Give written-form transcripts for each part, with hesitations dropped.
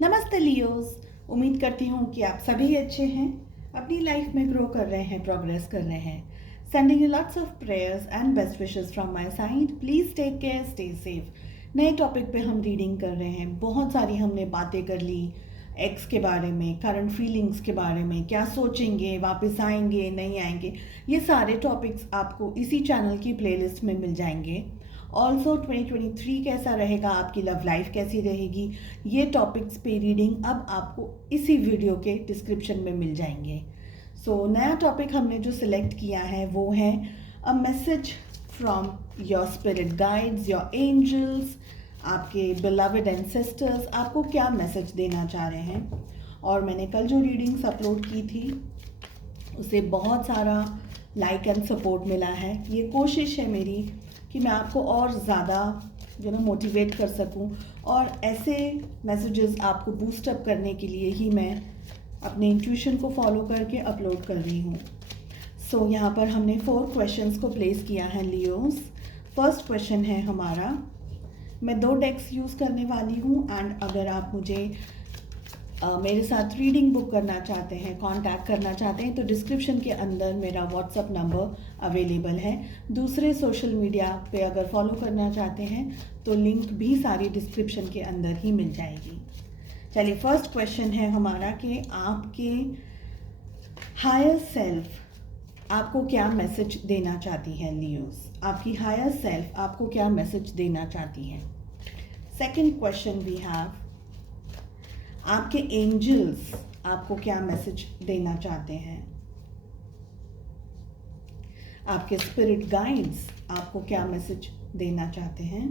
नमस्ते लियोस। उम्मीद करती हूँ कि आप सभी अच्छे हैं, अपनी लाइफ में ग्रो कर रहे हैं, प्रोग्रेस कर रहे हैं। Sending you lots of prayers and best wishes from my side. Please take care, stay safe. नए टॉपिक पे हम रीडिंग कर रहे हैं। बहुत सारी हमने बातें कर ली एक्स के बारे में, करंट फीलिंग्स के बारे में, क्या सोचेंगे, वापस आएंगे नहीं आएंगे। ये सारे टॉपिक्स आपको इसी चैनल की प्लेलिस्ट में मिल जाएंगे। ऑल्सो 2023 कैसा रहेगा, आपकी लव लाइफ कैसी रहेगी, ये टॉपिक्स पे रीडिंग अब आपको इसी वीडियो के डिस्क्रिप्शन में मिल जाएंगे। नया टॉपिक हमने जो सिलेक्ट किया है वो है a message from your spirit guides, your angels, आपके बिलव्ड एंसेस्टर्स आपको क्या मैसेज देना चाह रहे हैं। और मैंने कल जो रीडिंग्स अपलोड की थी उसे बहुत सारा लाइक एंड सपोर्ट मिला है। ये कोशिश है मेरी कि मैं आपको और ज़्यादा मोटिवेट कर सकूं, और ऐसे मैसेजेस आपको बूस्ट अप करने के लिए ही मैं अपने इंट्यूशन को फॉलो करके अपलोड कर रही हूँ। यहाँ पर हमने 4 क्वेश्चंस को प्लेस किया है लियोस। फर्स्ट क्वेश्चन है हमारा, मैं 2 डेक्स यूज़ करने वाली हूँ एंड अगर आप मुझे मेरे साथ रीडिंग बुक करना चाहते हैं, कांटेक्ट करना चाहते हैं तो डिस्क्रिप्शन के अंदर मेरा व्हाट्सअप नंबर अवेलेबल है। दूसरे सोशल मीडिया पे अगर फॉलो करना चाहते हैं तो लिंक भी सारी डिस्क्रिप्शन के अंदर ही मिल जाएगी। चलिए, फर्स्ट क्वेश्चन है हमारा कि आपके हायर सेल्फ आपको क्या मैसेज देना चाहती है लियोस। आपकी हायर सेल्फ आपको क्या मैसेज देना चाहती है। सेकंड क्वेश्चन वी हैव, आपके एंजल्स आपको क्या मैसेज देना चाहते हैं। आपके स्पिरिट गाइड्स आपको क्या मैसेज देना चाहते हैं।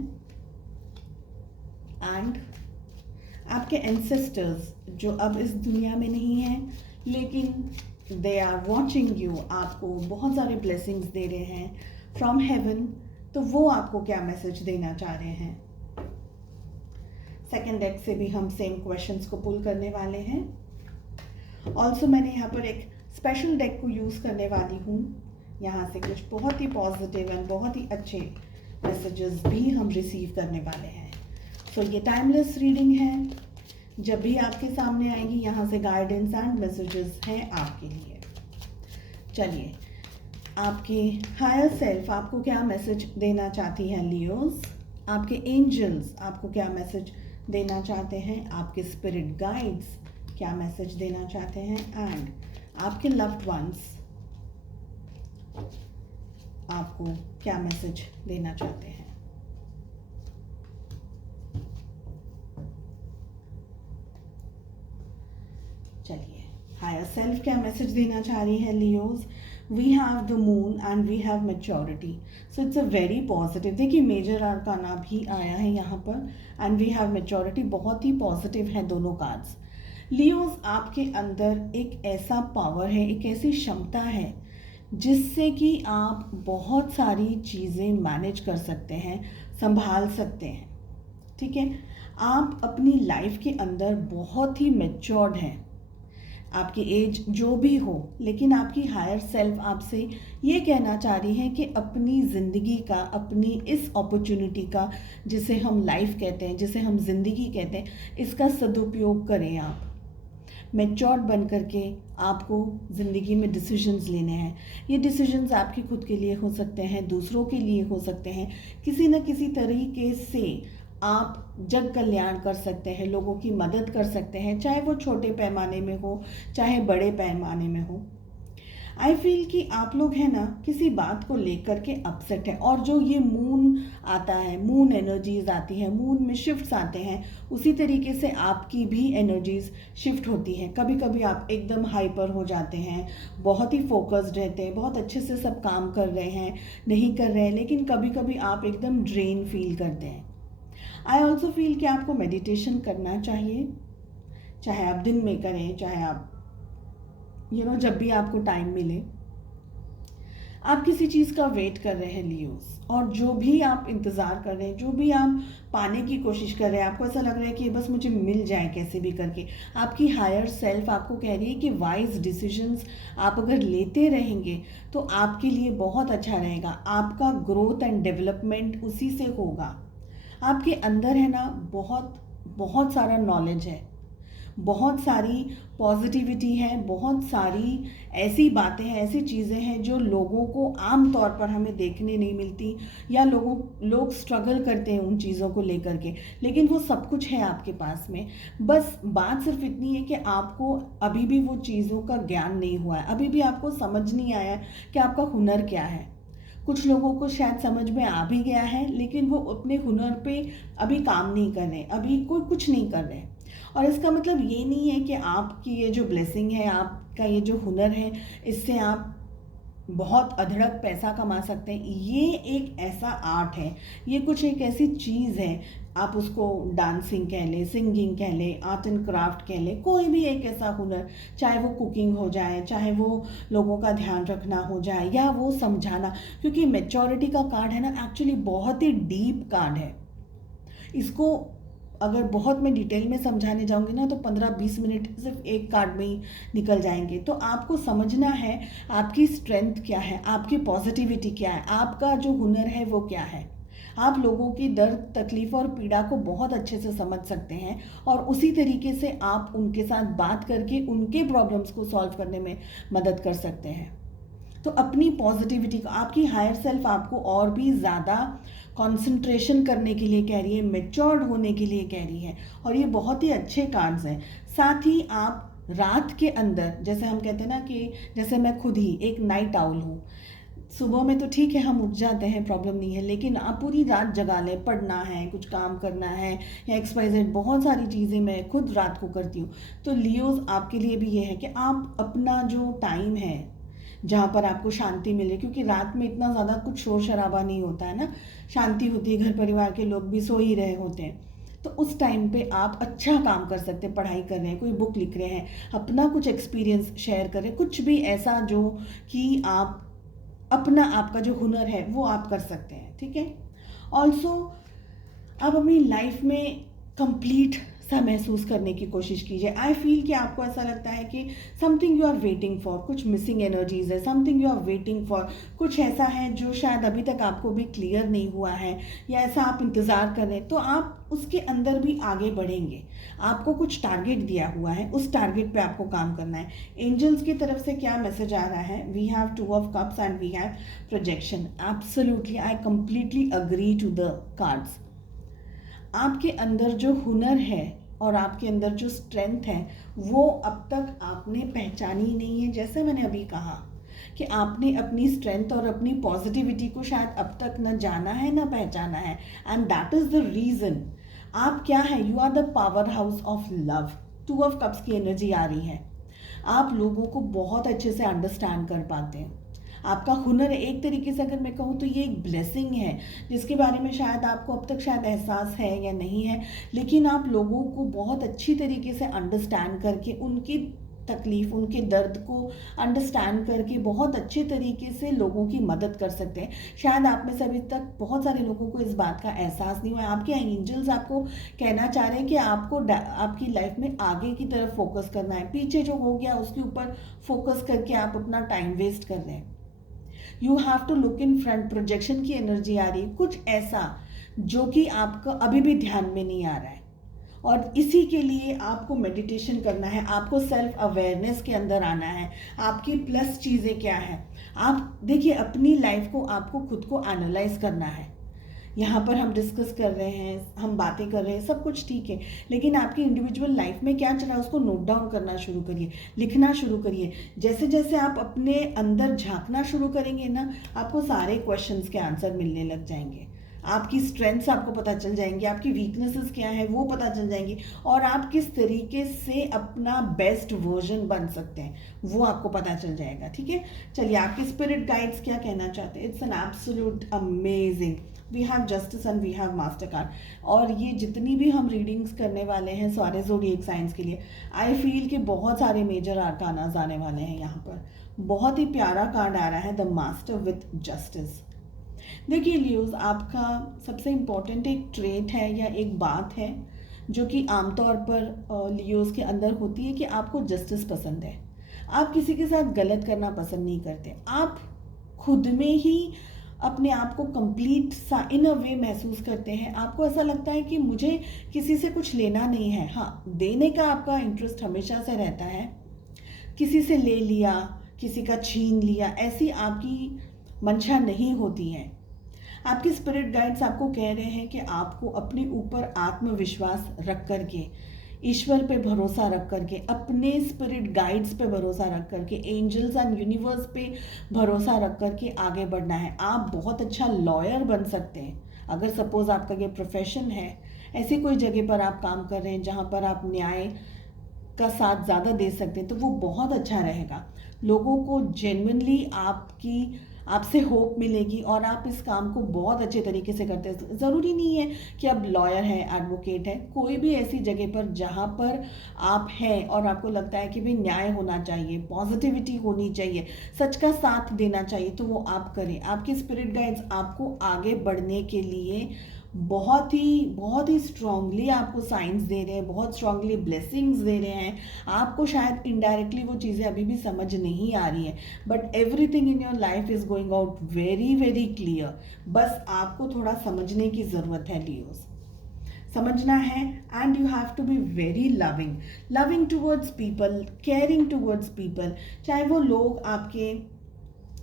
एंड आपके एंसेस्टर्स जो अब इस दुनिया में नहीं हैं लेकिन दे आर वॉचिंग यू, आपको बहुत सारे ब्लेसिंग्स दे रहे हैं फ्रॉम हेवन, तो वो आपको क्या मैसेज देना चाह रहे हैं। सेकेंड डेक से भी हम सेम क्वेश्चंस को पुल करने वाले हैं। ऑल्सो मैंने यहाँ पर एक स्पेशल डेक को यूज़ करने वाली हूँ। यहाँ से कुछ बहुत ही पॉजिटिव एंड बहुत ही अच्छे मैसेजेस भी हम रिसीव करने वाले हैं। ये टाइमलेस रीडिंग है, जब भी आपके सामने आएगी यहाँ से गाइडेंस एंड मैसेजेस हैं आपके लिए। चलिए, आपके हायर सेल्फ आपको क्या मैसेज देना चाहती है लियोस। आपके एंजल्स आपको क्या मैसेज देना चाहते हैं। आपके स्पिरिट गाइड्स क्या मैसेज देना चाहते हैं। एंड आपके लव्ड वंस आपको क्या मैसेज देना चाहते हैं। चलिए, हायर सेल्फ क्या मैसेज देना चाह रही है Leos. We have the moon and we have maturity, so it's a very positive. देखिए, मेजर आर्काना भी आया है यहाँ पर एंड वी हैव मेच्योरिटी, बहुत ही पॉजिटिव है दोनों कार्ड्स। लियोस, आपके अंदर एक ऐसा पावर है, एक ऐसी क्षमता है जिससे कि आप बहुत सारी चीज़ें मैनेज कर सकते हैं, संभाल सकते हैं। ठीक है, आप अपनी लाइफ के अंदर बहुत ही मेच्योर्ड हैं। आपकी एज जो भी हो, लेकिन आपकी हायर सेल्फ आपसे ये कहना चाह रही है कि अपनी ज़िंदगी का, अपनी इस अपॉर्चुनिटी का, जिसे हम लाइफ कहते हैं, जिसे हम ज़िंदगी कहते हैं, इसका सदुपयोग करें। आप मैच्योर्ड बन करके आपको ज़िंदगी में डिसीजंस लेने हैं। ये डिसीजंस आपके खुद के लिए हो सकते हैं, दूसरों के लिए हो सकते हैं। किसी न किसी तरीके से आप जग कल्याण कर सकते हैं, लोगों की मदद कर सकते हैं, चाहे वो छोटे पैमाने में हो चाहे बड़े पैमाने में हो। आई फील कि आप लोग हैं ना, किसी बात को लेकर के अपसेट है, और जो ये मून आता है, मून एनर्जीज आती हैं, मून में शिफ्ट्स आते हैं, उसी तरीके से आपकी भी एनर्जीज शिफ्ट होती हैं। कभी कभी आप एकदम हाइपर हो जाते हैं, बहुत ही फोकस्ड रहते हैं, बहुत अच्छे से सब काम कर रहे हैं, नहीं कर रहे हैं, लेकिन कभी कभी आप एकदम ड्रेन फील करते हैं। आई ऑल्सो फील कि आपको मेडिटेशन करना चाहिए, चाहे आप दिन में करें, चाहे आप जब भी आपको टाइम मिले। आप किसी चीज़ का वेट कर रहे हैं लियोस, और जो भी आप इंतज़ार कर रहे हैं, जो भी आप पाने की कोशिश कर रहे हैं, आपको ऐसा लग रहा है कि बस मुझे मिल जाए कैसे भी करके। आपकी हायर सेल्फ आपको कह रही है कि वाइज डिसीजंस आप अगर लेते रहेंगे तो आपके लिए बहुत अच्छा रहेगा। आपका ग्रोथ एंड डेवलपमेंट उसी से होगा। आपके अंदर है ना बहुत बहुत सारा नॉलेज है, बहुत सारी पॉजिटिविटी है, बहुत सारी ऐसी बातें हैं, ऐसी चीज़ें हैं जो लोगों को आम तौर पर हमें देखने नहीं मिलती, या लोग स्ट्रगल करते हैं उन चीज़ों को लेकर के, लेकिन वो सब कुछ है आपके पास में। बस बात सिर्फ इतनी है कि आपको अभी भी वो चीज़ों का ज्ञान नहीं हुआ है, अभी भी आपको समझ नहीं आया है कि आपका हुनर क्या है। कुछ लोगों को शायद समझ में आ भी गया है, लेकिन वो अपने हुनर पे अभी काम नहीं कर रहे, अभी कोई कुछ नहीं कर रहे। और इसका मतलब ये नहीं है कि आपकी ये जो ब्लेसिंग है, आपका ये जो हुनर है, इससे आप बहुत अधड़क पैसा कमा सकते हैं। ये एक ऐसा आर्ट है, ये कुछ एक ऐसी चीज़ है, आप उसको डांसिंग कह लें, सिंगिंग कह लें, आर्ट एंड क्राफ्ट कह लें, कोई भी एक ऐसा हुनर, चाहे वो कुकिंग हो जाए, चाहे वो लोगों का ध्यान रखना हो जाए, या वो समझाना। क्योंकि मैच्योरिटी का कार्ड है ना, एक्चुअली बहुत ही डीप कार्ड है। इसको अगर बहुत मैं डिटेल में समझाने जाऊंगी ना तो 15-20 मिनट सिर्फ एक कार्ड में ही निकल जाएंगे। तो आपको समझना है आपकी स्ट्रेंथ क्या है, आपकी पॉजिटिविटी क्या है, आपका जो हुनर है वो क्या है। आप लोगों की दर्द, तकलीफ और पीड़ा को बहुत अच्छे से समझ सकते हैं, और उसी तरीके से आप उनके साथ बात करके उनके प्रॉब्लम्स को सॉल्व करने में मदद कर सकते हैं। तो अपनी पॉजिटिविटी को, आपकी हायर सेल्फ आपको और भी ज़्यादा कंसंट्रेशन करने के लिए कह रही है, मेच्योर्ड होने के लिए कह रही है, और ये बहुत ही अच्छे कार्ड्स हैं। साथ ही आप रात के अंदर, जैसे हम कहते हैं ना कि जैसे मैं खुद ही एक नाइट आउल हूँ, सुबह में तो ठीक है हम उठ जाते हैं, प्रॉब्लम नहीं है, लेकिन आप पूरी रात जगा लें, पढ़ना है, कुछ काम करना है, या XYZ बहुत सारी चीज़ें मैं खुद रात को करती हूँ। तो लियोज़ आपके लिए भी ये है कि आप अपना जो टाइम है जहाँ पर आपको शांति मिले, क्योंकि रात में इतना ज़्यादा कुछ शोर शराबा नहीं होता है ना, शांति होती है, घर परिवार के लोग भी सो ही रहे होते हैं, तो उस टाइम पे आप अच्छा काम कर सकते हैं। पढ़ाई कर रहे हैं, कोई बुक लिख रहे हैं, अपना कुछ एक्सपीरियंस शेयर करें, कुछ भी ऐसा जो कि आप अपना, आपका जो हुनर है वो आप कर सकते हैं। ठीक है। ऑल्सो आप अपनी लाइफ में कंप्लीट सा महसूस करने की कोशिश कीजिए। आई फील कि आपको ऐसा लगता है कि something you are waiting for, कुछ मिसिंग एनर्जीज है, something you are waiting for, कुछ ऐसा है जो शायद अभी तक आपको भी क्लियर नहीं हुआ है, या ऐसा आप इंतज़ार कर रहे हैं, तो आप उसके अंदर भी आगे बढ़ेंगे। आपको कुछ टारगेट दिया हुआ है, उस टारगेट पे आपको काम करना है। एंजल्स की तरफ से क्या मैसेज आ रहा है? We have 2 of cups and we have projection. Absolutely I completely agree to the cards. आपके अंदर जो हुनर है और आपके अंदर जो स्ट्रेंथ है वो अब तक आपने पहचानी नहीं है। जैसे मैंने अभी कहा कि आपने अपनी स्ट्रेंथ और अपनी पॉजिटिविटी को शायद अब तक न जाना है न पहचाना है, and that is the reason. आप क्या है? You are the power house of love. 2 of cups की एनर्जी आ रही है। आप लोगों को बहुत अच्छे से अंडरस्टैंड कर पाते हैं। आपका हुनर है, एक तरीके से अगर मैं कहूँ तो ये एक ब्लेसिंग है, जिसके बारे में शायद आपको अब तक शायद एहसास है या नहीं है, लेकिन आप लोगों को बहुत अच्छी तरीके से अंडरस्टैंड करके, उनकी तकलीफ, उनके दर्द को अंडरस्टैंड करके बहुत अच्छे तरीके से लोगों की मदद कर सकते हैं। शायद आप में से अभी तक बहुत सारे लोगों को इस बात का एहसास नहीं हुआ है। आपके एंजल्स आपको कहना चाह रहे हैं कि आपको आपकी लाइफ में आगे की तरफ फोकस करना है, पीछे जो हो गया उसके ऊपर फोकस करके आप अपना टाइम वेस्ट कर रहे हैं। You have to look in front. Projection की एनर्जी आ रही है, कुछ ऐसा जो कि आपका अभी भी ध्यान में नहीं आ रहा है, और इसी के लिए आपको मेडिटेशन करना है, आपको सेल्फ अवेयरनेस के अंदर आना है। आपकी प्लस चीज़ें क्या है, आप देखिए अपनी लाइफ को, आपको खुद को एनालाइज करना है। यहाँ पर हम डिस्कस कर रहे हैं, हम बातें कर रहे हैं, सब कुछ ठीक है, लेकिन आपकी इंडिविजुअल लाइफ में क्या चल रहा है उसको नोट डाउन करना शुरू करिए, लिखना शुरू करिए। जैसे जैसे आप अपने अंदर झांकना शुरू करेंगे ना, आपको सारे क्वेश्चंस के आंसर मिलने लग जाएंगे। आपकी स्ट्रेंथ्स आपको पता चल जाएंगी, आपकी वीकनेसेस क्या है वो पता चल जाएंगी, और आप किस तरीके से अपना बेस्ट वर्जन बन सकते हैं वो आपको पता चल जाएगा। ठीक है। चलिए, आपके स्पिरिट गाइड्स क्या कहना चाहते हैं? It's an absolute amazing. We have justice and we have master card. और ये जितनी भी हम रीडिंग्स करने वाले हैं सारे ज़ोडिएक साइंस के लिए, आई फील कि बहुत सारे मेजर आर्कानाज आने वाले हैं। यहाँ पर बहुत ही प्यारा कार्ड आ रहा है, द मास्टर विथ जस्टिस। देखिए लियोज, आपका सबसे इम्पॉर्टेंट एक ट्रेट है या एक बात है जो कि आमतौर पर लियोज के अंदर होती है कि आपको जस्टिस पसंद है। आप किसी के साथ गलत करना पसंद नहीं करते। आप खुद में ही अपने आप को कंप्लीट सा इन अ वे महसूस करते हैं। आपको ऐसा लगता है कि मुझे किसी से कुछ लेना नहीं है। हाँ, देने का आपका इंटरेस्ट हमेशा से रहता है, किसी से ले लिया, किसी का छीन लिया, ऐसी आपकी मंशा नहीं होती है। आपके स्पिरिट गाइड्स आपको कह रहे हैं कि आपको अपने ऊपर आत्मविश्वास रख करके, ईश्वर पे भरोसा रख करके, अपने स्पिरिट गाइड्स पे भरोसा रख करके, एंजल्स एंड यूनिवर्स पे भरोसा रख करके आगे बढ़ना है। आप बहुत अच्छा लॉयर बन सकते हैं। अगर सपोज आपका ये प्रोफेशन है, ऐसी कोई जगह पर आप काम कर रहे हैं जहाँ पर आप न्याय का साथ ज़्यादा दे सकते हैं, तो वो बहुत अच्छा रहेगा। लोगों को जेन्युइनली आपसे होप मिलेगी और आप इस काम को बहुत अच्छे तरीके से करते हैं। ज़रूरी नहीं है कि आप लॉयर हैं, एडवोकेट हैं, कोई भी ऐसी जगह पर जहाँ पर आप हैं और आपको लगता है कि भाई न्याय होना चाहिए, पॉजिटिविटी होनी चाहिए, सच का साथ देना चाहिए, तो वो आप करें। आपके स्पिरिट गाइड्स आपको आगे बढ़ने के लिए बहुत ही स्ट्रांगली आपको साइंस दे रहे हैं, बहुत स्ट्रांगली ब्लेसिंग्स दे रहे हैं। आपको शायद इनडायरेक्टली वो चीज़ें अभी भी समझ नहीं आ रही हैं, but everything in your life is going out very very clear. बस आपको थोड़ा समझने की ज़रूरत है लियोस, समझना है। And you have to be very loving towards people, caring towards people, चाहे वो लोग आपके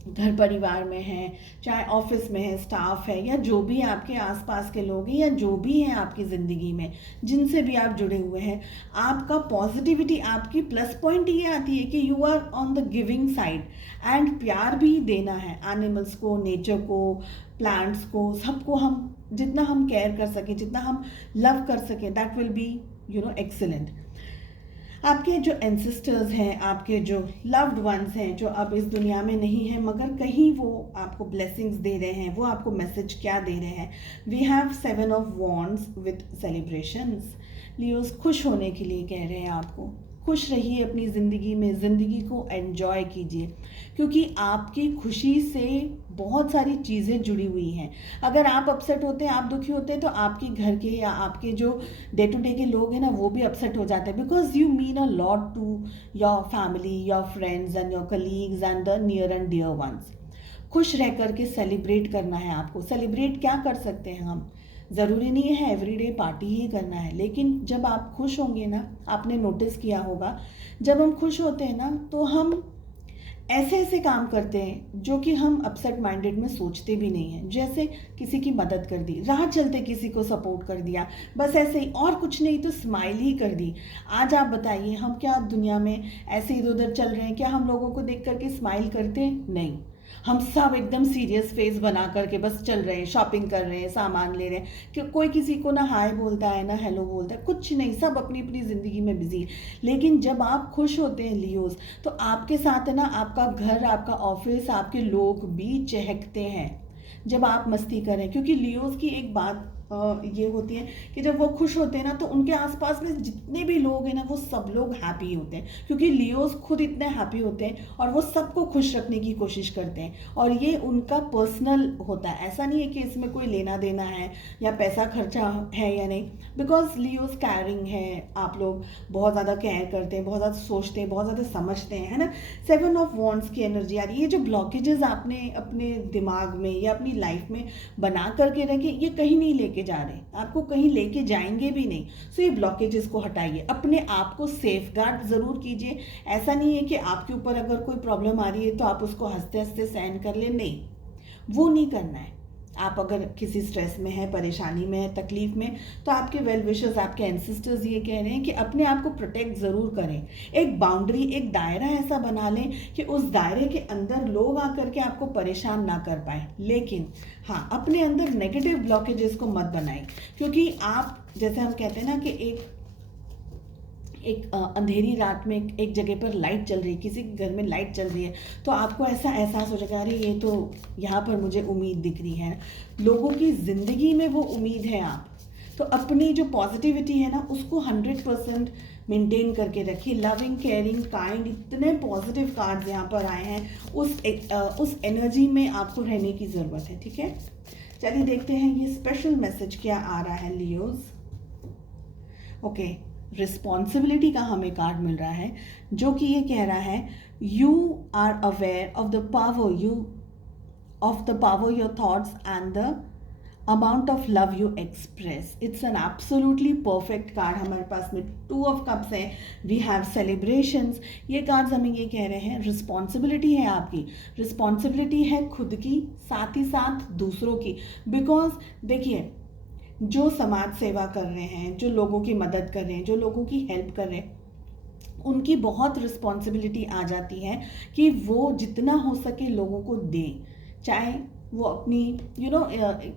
घर परिवार में हैं, चाहे ऑफिस में है, स्टाफ है, या जो भी आपके आसपास के लोग हैं, या जो भी हैं आपकी ज़िंदगी में जिनसे भी आप जुड़े हुए हैं। आपका पॉजिटिविटी, आपकी प्लस पॉइंट ये आती है कि you are on the giving side, and प्यार भी देना है एनिमल्स को, नेचर को, प्लांट्स को, सबको। हम जितना हम केयर कर सकें, जितना हम लव कर सकें, दैट विल बी एक्सेलेंट। आपके जो एंसेस्टर्स हैं, आपके जो लव्ड वंस हैं, जो अब इस दुनिया में नहीं हैं मगर कहीं वो आपको ब्लेसिंग्स दे रहे हैं, वो आपको मैसेज क्या दे रहे हैं? We have 7 of wands with celebrations. Leos खुश होने के लिए कह रहे हैं आपको। खुश रहिए अपनी ज़िंदगी में, ज़िंदगी को एन्जॉय कीजिए, क्योंकि आपकी खुशी से बहुत सारी चीज़ें जुड़ी हुई हैं। अगर आप अपसेट होते हैं, आप दुखी होते हैं, तो आपके घर के या आपके जो डे टू डे के लोग हैं ना, वो भी अपसेट हो जाते हैं, because you mean a lot to your family, your friends and your colleagues and the near and dear ones. खुश रह करके सेलिब्रेट करना है आपको। सेलिब्रेट क्या कर सकते हैं हम? ज़रूरी नहीं है एवरीडे पार्टी ही करना है, लेकिन जब आप खुश होंगे ना, आपने नोटिस किया होगा, जब हम खुश होते हैं ना, तो हम ऐसे ऐसे काम करते हैं जो कि हम अपसेट माइंडेड में सोचते भी नहीं हैं। जैसे किसी की मदद कर दी, राह चलते किसी को सपोर्ट कर दिया, बस ऐसे ही, और कुछ नहीं तो स्माइल ही कर दी। आज आप बताइए, हम क्या दुनिया में ऐसे इधर उधर चल रहे हैं? क्या हम लोगों को देख करके स्माइल करते हैं? नहीं, हम सब एकदम सीरियस फेस बना करके बस चल रहे हैं, शॉपिंग कर रहे हैं, सामान ले रहे हैं, कि कोई किसी को ना हाय बोलता है ना हेलो बोलता है, कुछ नहीं, सब अपनी अपनी ज़िंदगी में बिजी है। लेकिन जब आप खुश होते हैं लियोस, तो आपके साथ है ना, आपका घर, आपका ऑफिस, आपके लोग भी चहकते हैं जब आप मस्ती करें। क्योंकि लियोस की एक बात ये होती है कि जब वो खुश होते हैं ना, तो उनके आसपास में जितने भी लोग हैं ना, वो सब लोग हैप्पी होते हैं, क्योंकि लियोस खुद इतने हैप्पी होते हैं और वो सबको खुश रखने की कोशिश करते हैं। और ये उनका पर्सनल होता है, ऐसा नहीं है कि इसमें कोई लेना देना है या पैसा खर्चा है या नहीं, बिकॉज लियोस कैरिंग है। आप लोग बहुत ज़्यादा केयर करते हैं, बहुत ज़्यादा सोचते हैं, बहुत ज़्यादा समझते हैं, है ना। 7 ऑफ वॉन्ड्स की एनर्जी आ रही है। ये जो ब्लॉकेजेस आपने अपने दिमाग में या अपनी लाइफ में बना करके रखे, ये कहीं नहीं लेके जा रहे, आपको कहीं लेके जाएंगे भी नहीं। सो ये ब्लॉकेजेस को हटाइए, अपने आप को सेफ गार्ड ज़रूर कीजिए। ऐसा नहीं है कि आपके ऊपर अगर कोई प्रॉब्लम आ रही है तो आप उसको हंसते हंसते सहन कर ले, नहीं, वो नहीं करना है। आप अगर किसी स्ट्रेस में है, परेशानी में है, तकलीफ में, तो आपके वेल विशर्स, आपके एंसेस्टर्स ये कह रहे हैं कि अपने आप को प्रोटेक्ट ज़रूर करें। एक बाउंड्री, एक दायरा ऐसा बना लें कि उस दायरे के अंदर लोग आकर के आपको परेशान ना कर पाए। लेकिन हाँ, अपने अंदर नेगेटिव ब्लॉकेजेस को मत बनाएं, क्योंकि आप, जैसे हम कहते हैं ना कि एक अंधेरी रात में एक जगह पर लाइट चल रही है, किसी के घर में लाइट चल रही है, तो आपको ऐसा एहसास हो जाएगा, अरे ये तो यहाँ पर मुझे उम्मीद दिख रही है। लोगों की ज़िंदगी में वो उम्मीद है आप, तो अपनी जो पॉजिटिविटी है ना, उसको 100% मेंटेन करके रखिए। लविंग, केयरिंग, काइंड, इतने पॉजिटिव कार्ड्स यहाँ पर आए हैं। उस एनर्जी में आपको रहने की ज़रूरत है, ठीक है। चलिए देखते हैं ये स्पेशल मैसेज क्या आ रहा है लियोस। ओके, रिस्पॉन्सिबिलिटी का हमें कार्ड मिल रहा है, जो कि ये कह रहा है, you are aware of the power of the power your thoughts and the amount of love you express. It's an absolutely perfect card. हमारे पास में 2 of cups है, we have celebrations. ये cards हमें ये कह रहे हैं responsibility है आपकी, responsibility है खुद की साथ ही साथ दूसरों की. Because देखिए, जो समाज सेवा कर रहे हैं, जो लोगों की मदद कर रहे हैं, जो लोगों की हेल्प कर रहे हैं, उनकी बहुत रिस्पॉन्सिबिलिटी आ जाती है कि वो जितना हो सके लोगों को दें. चाहे वो अपनी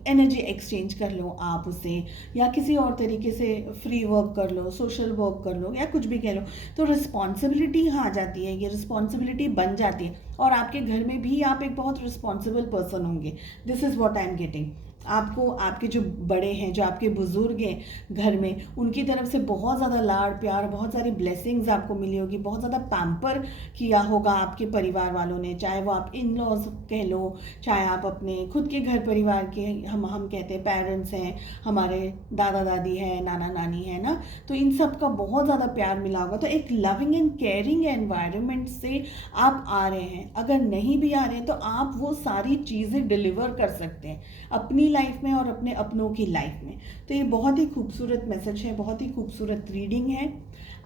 एनर्जी एक्सचेंज कर लो आप उससे, या किसी और तरीके से फ्री वर्क कर लो, सोशल वर्क कर लो, या कुछ भी कह लो. तो रिस्पॉन्सिबिलिटी आ जाती है, ये रिस्पॉन्सिबिलिटी बन जाती है. और आपके घर में भी आप एक बहुत रिस्पॉन्सिबल पर्सन होंगे. This is what I am getting. आपको आपके जो बड़े हैं, जो आपके बुज़ुर्ग हैं घर में, उनकी तरफ से बहुत ज़्यादा लाड़ प्यार, बहुत सारी ब्लेसिंग्स आपको मिली होगी, बहुत ज़्यादा पैम्पर किया होगा आपके परिवार वालों ने. चाहे वो आप इन लॉज कह लो, चाहे आप अपने खुद के घर परिवार के, हम कहते हैं पेरेंट्स हैं, हमारे दादा दादी हैं, नाना नानी है ना, तो इन सब का बहुत ज़्यादा प्यार मिला होगा. तो एक लविंग एंड केयरिंग एनवायरनमेंट से आप आ रहे हैं. अगर नहीं भी आ रहे हैं तो आप वो सारी चीज़ें डिलीवर कर सकते हैं अपनी लाइफ में और अपने अपनों की लाइफ में. तो ये बहुत ही खूबसूरत मैसेज है, बहुत ही खूबसूरत रीडिंग है.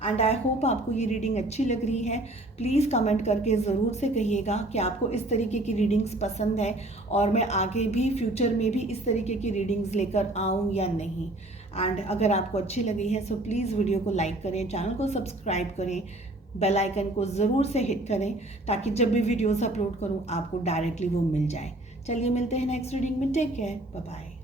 एंड आई होप आपको ये रीडिंग अच्छी लग रही है. प्लीज़ कमेंट करके ज़रूर से कहिएगा कि आपको इस तरीके की रीडिंग्स पसंद है और मैं आगे भी फ्यूचर में भी इस तरीके की रीडिंग्स लेकर आऊँ या नहीं. एंड अगर आपको अच्छी लगी है सो प्लीज़ वीडियो को लाइक करें, चैनल को सब्सक्राइब करें, बेल आइकन को ज़रूर से हिट करें ताकि जब भी वीडियोस अपलोड करूं आपको डायरेक्टली वो मिल जाए. चलिए मिलते हैं नेक्स्ट रीडिंग में. Take care, bye bye.